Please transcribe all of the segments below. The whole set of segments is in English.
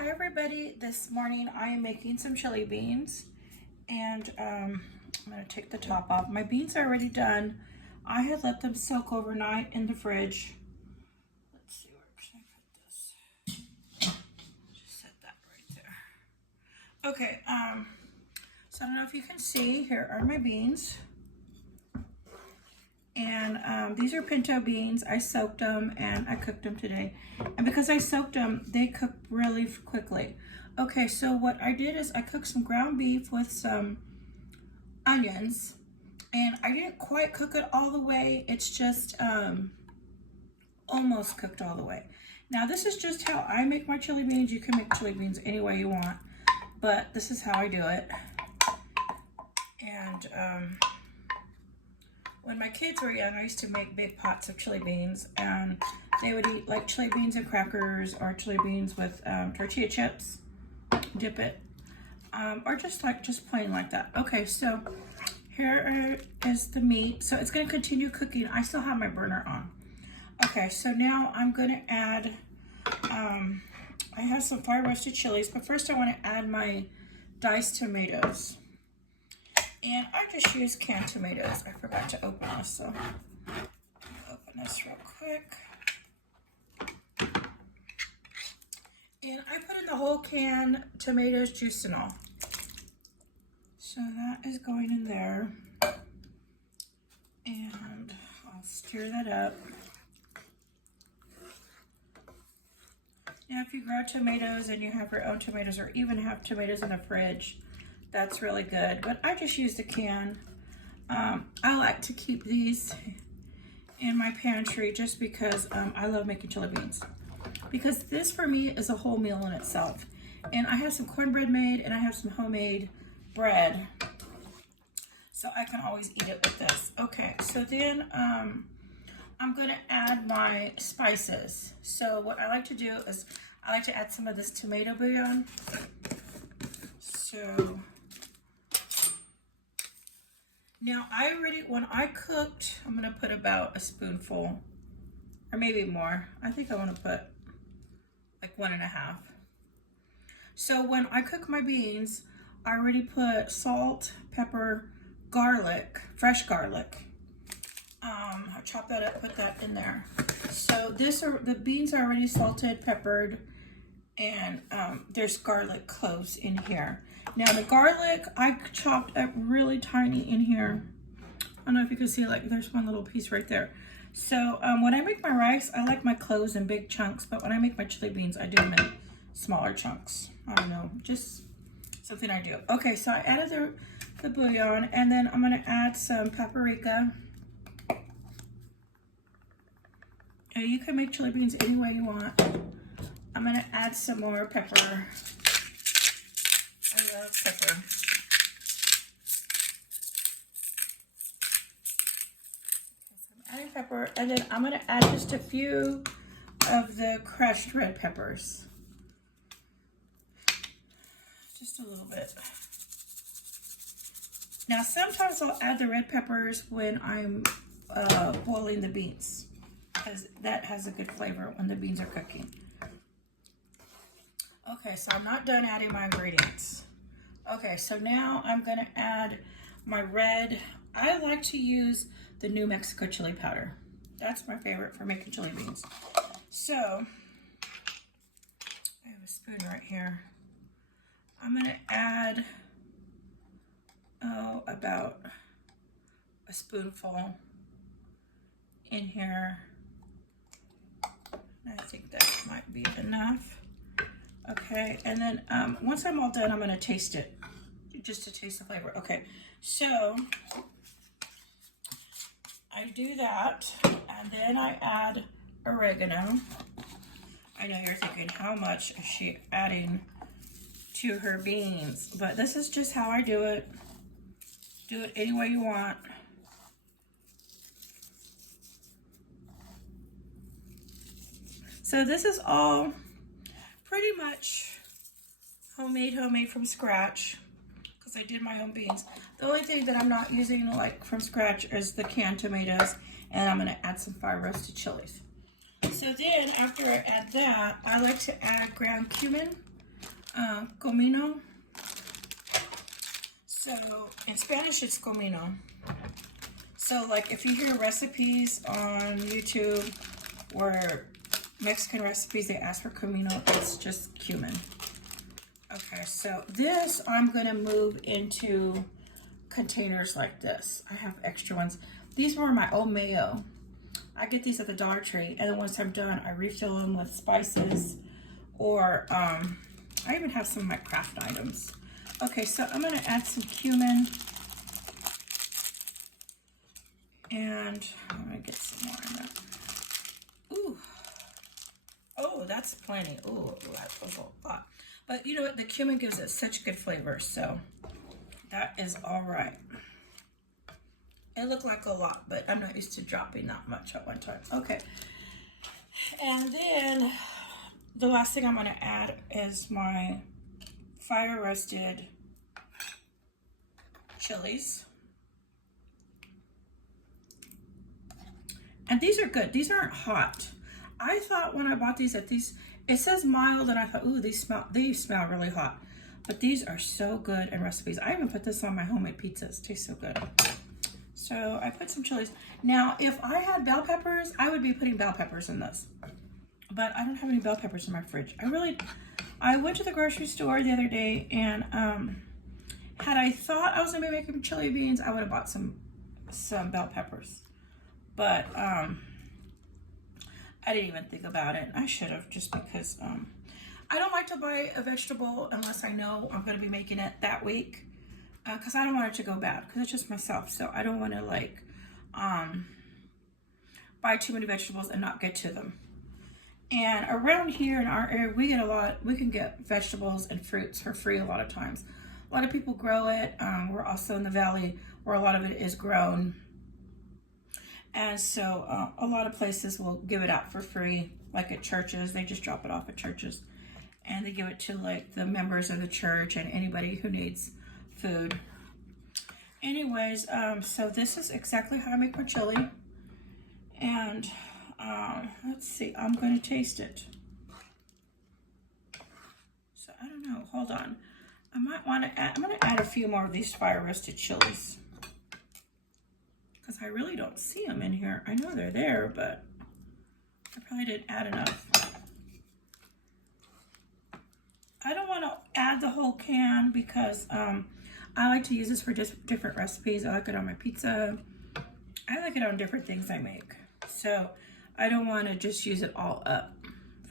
Hi everybody, this morning I am making some chili beans and I'm going to take the top off. My beans are already done. I had let them soak overnight in the fridge. Let's see, where can I put this? Just set that right there. Okay, so I don't know if you can see, here are my beans. And these are pinto beans. I soaked them and I cooked them today. And because I soaked them, they cook really quickly. Okay, so what I did is I cooked some ground beef with some onions. And I didn't quite cook it all the way. It's just almost cooked all the way. Now this is just how I make my chili beans. You can make chili beans any way you want. But this is how I do it. And when my kids were young, I used to make big pots of chili beans, and they would eat like chili beans and crackers or chili beans with tortilla chips, dip it, or just plain like that. Okay, so here is the meat. So it's going to continue cooking. I still have my burner on. Okay, so now I'm going to add, I have some fire roasted chilies, but first I want to add my diced tomatoes. And I just use canned tomatoes. I forgot to open this, so open this real quick. And I put in the whole can, tomatoes, juice and all. So that is going in there. And I'll stir that up. Now if you grow tomatoes and you have your own tomatoes or even have tomatoes in the fridge, that's really good, but I just used a can. I like to keep these in my pantry just because I love making chili beans. Because this for me is a whole meal in itself. And I have some cornbread made and I have some homemade bread. So I can always eat it with this. Okay, so then I'm gonna add my spices. So what I like to do is I like to add some of this tomato bouillon. So now when I cooked, I'm gonna put about a spoonful or maybe more. I think I wanna put like 1.5. So when I cook my beans, I already put salt, pepper, garlic, fresh garlic. I chop that up, put that in there. So the beans are already salted, peppered, and there's garlic cloves in here. Now the garlic, I chopped up really tiny in here. I don't know if you can see, like there's one little piece right there. So when I make my rice, I like my cloves in big chunks, but when I make my chili beans, I do them in smaller chunks. I don't know, just something I do. Okay, so I added the bouillon, and then I'm gonna add some paprika. And you can make chili beans any way you want. I'm gonna add some more pepper. I love pepper. So I'm adding pepper, and then I'm gonna add just a few of the crushed red peppers. Just a little bit. Now sometimes I'll add the red peppers when I'm boiling the beans, because that has a good flavor when the beans are cooking. Okay, so I'm not done adding my ingredients. Okay, so now I'm gonna add my red. I like to use the New Mexico chili powder. That's my favorite for making chili beans. So, I have a spoon right here. I'm gonna add, about a spoonful in here. I think that might be enough. Okay, and then once I'm all done, I'm gonna taste it, just to taste the flavor. Okay, so I do that, and then I add oregano. I know you're thinking, how much is she adding to her beans? But this is just how I do it. Do it any way you want. So this is all pretty much homemade from scratch, because I did my own beans. The only thing that I'm not using like from scratch is the canned tomatoes, and I'm gonna add some fire roasted chilies. So then after I add that, I like to add ground cumin. comino. So in Spanish, it's comino. So like if you hear recipes on YouTube or Mexican recipes, they ask for comino, it's just cumin. Okay, so this I'm gonna move into containers like this. I have extra ones. These were my old mayo. I get these at the Dollar Tree, and then once I'm done, I refill them with spices, or I even have some of my craft items. Okay, so I'm gonna add some cumin, and I'm gonna get some more in there. Ooh, oh, that's plenty. Ooh, that was a lot. But you know what? The cumin gives it such good flavor, so that is all right. It looked like a lot, but I'm not used to dropping that much at one time. Okay. And then the last thing I'm going to add is my fire roasted chilies. And these are good. These aren't hot. I thought when I bought these that these, it says mild, and I thought, ooh, they smell really hot. But these are so good in recipes. I even put this on my homemade pizzas. It tastes so good. So I put some chilies. Now, if I had bell peppers, I would be putting bell peppers in this. But I don't have any bell peppers in my fridge. I went to the grocery store the other day, and had I thought I was gonna be making chili beans, I would have bought some bell peppers. But I didn't even think about it. I should have, just because I don't like to buy a vegetable unless I know I'm gonna be making it that week. Because I don't want it to go bad, because it's just myself, so I don't want to like buy too many vegetables and not get to them. And around here in our area, we can get vegetables and fruits for free a lot of times. A lot of people grow it. We're also in the valley where a lot of it is grown, and so a lot of places will give it out for free, like at churches. They just drop it off at churches, and they give it to like the members of the church and anybody who needs food. Anyways, so this is exactly how I make my chili, and let's see, I'm going to taste it. So I don't know, hold on, I might want to add, I'm going to add a few more of these fire roasted chilies, because I really don't see them in here. I know they're there, but I probably didn't add enough. I don't want to add the whole can, because I like to use this for just different recipes. I like it on my pizza. I like it on different things I make. So I don't want to just use it all up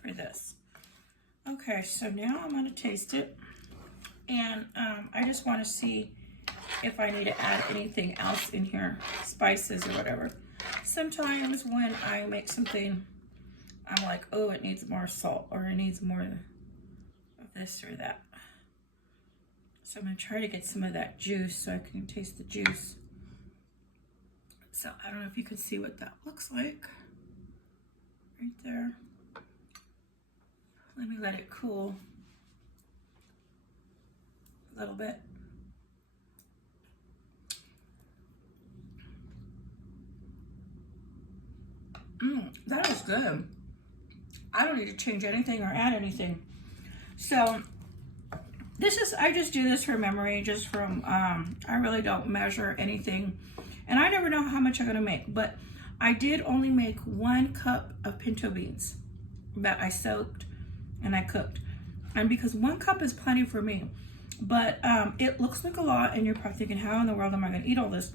for this. Okay, so now I'm going to taste it. And I just want to see if I need to add anything else in here, spices or whatever. Sometimes when I make something, I'm like, oh, it needs more salt, or it needs more of this or that. So I'm going to try to get some of that juice so I can taste the juice. So I don't know if you can see what that looks like. Right there. Let me let it cool a little bit. That is good. I don't need to change anything or add anything. So I just do this for memory, just from, I really don't measure anything. And I never know how much I'm gonna make, but I did only make 1 cup of pinto beans that I soaked and I cooked. And because 1 cup is plenty for me, but it looks like a lot, and you're probably thinking, how in the world am I gonna eat all this?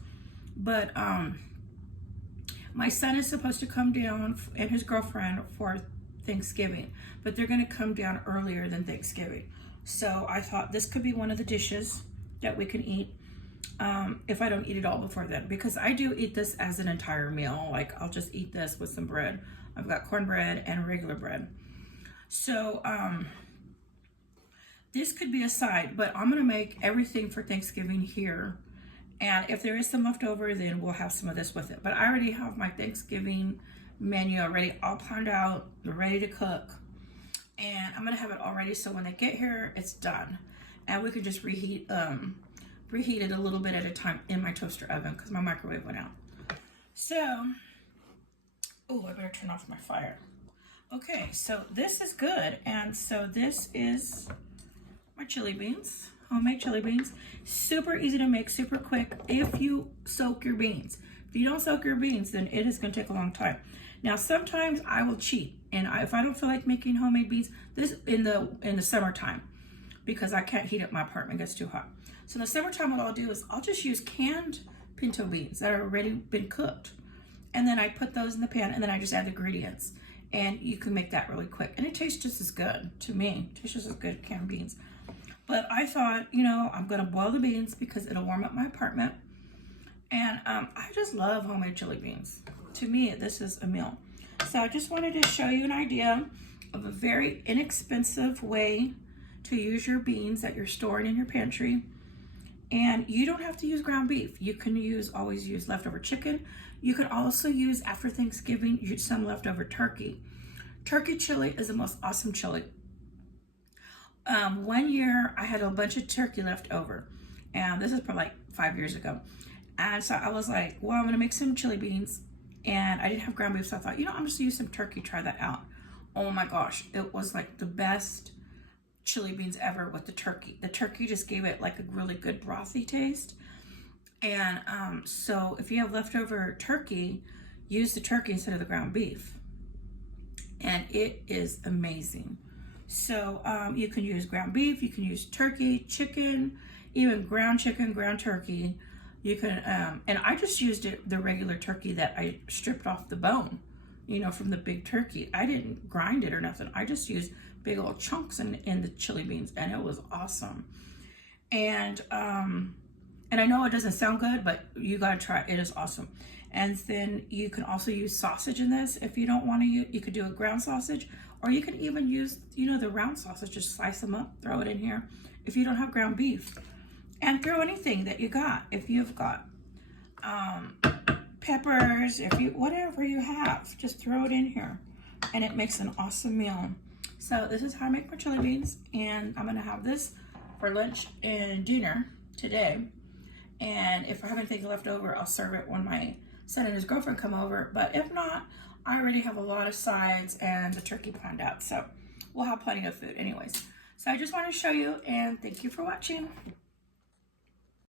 But my son is supposed to come down, and his girlfriend, for Thanksgiving, but they're gonna come down earlier than Thanksgiving. So I thought this could be one of the dishes that we can eat if I don't eat it all before then, because I do eat this as an entire meal. Like, I'll just eat this with some bread. I've got cornbread and regular bread. So this could be a side, but I'm gonna make everything for Thanksgiving here. And if there is some left over, then we'll have some of this with it. But I already have my Thanksgiving menu already all planned out, ready to cook. And I'm gonna have it all ready, so when they get here, it's done. And we can just reheat it a little bit at a time in my toaster oven, because my microwave went out. So, oh, I better turn off my fire. Okay, so this is good. And so this is my chili beans, homemade chili beans. Super easy to make, super quick if you soak your beans. If you don't soak your beans, then it is going to take a long time. Now, sometimes I will cheat, and if I don't feel like making homemade beans, this in the summertime, because I can't heat up my apartment, it gets too hot. So in the summertime, what I'll do is I'll just use canned pinto beans that are already been cooked, and then I put those in the pan, and then I just add the ingredients, and you can make that really quick, and it tastes just as good to me. It tastes just as good, canned beans. But I thought, you know, I'm gonna boil the beans because it'll warm up my apartment. And I just love homemade chili beans. To me, this is a meal. So I just wanted to show you an idea of a very inexpensive way to use your beans that you're storing in your pantry. And you don't have to use ground beef. You can always use leftover chicken. You can also use, after Thanksgiving, some leftover turkey. Turkey chili is the most awesome chili. One year I had a bunch of turkey left over, and this is probably like 5 years ago. And so I was like, well, I'm gonna make some chili beans, and I didn't have ground beef, so I thought, you know, I'm just gonna use some turkey, try that out. Oh my gosh, it was like the best chili beans ever with the turkey. The turkey just gave it like a really good brothy taste. And so if you have leftover turkey, use the turkey instead of the ground beef. And it is amazing. So you can use ground beef, you can use turkey, chicken, even ground chicken, ground turkey. You can, and I just used the regular turkey that I stripped off the bone, you know, from the big turkey. I didn't grind it or nothing. I just used big old chunks in the chili beans, and it was awesome. And I know it doesn't sound good, but you gotta try it. It is awesome. And then you can also use sausage in this. If you don't want to use, you could do a ground sausage, or you can even use, you know, the round sausage. Just slice them up, throw it in here. If you don't have ground beef, and throw anything that you got. If you've got peppers, whatever you have, just throw it in here, and it makes an awesome meal. So this is how I make my chili beans, and I'm gonna have this for lunch and dinner today. And if I have anything left over, I'll serve it when my son and his girlfriend come over. But if not, I already have a lot of sides and the turkey planned out, so we'll have plenty of food anyways. So I just want to show you, and thank you for watching.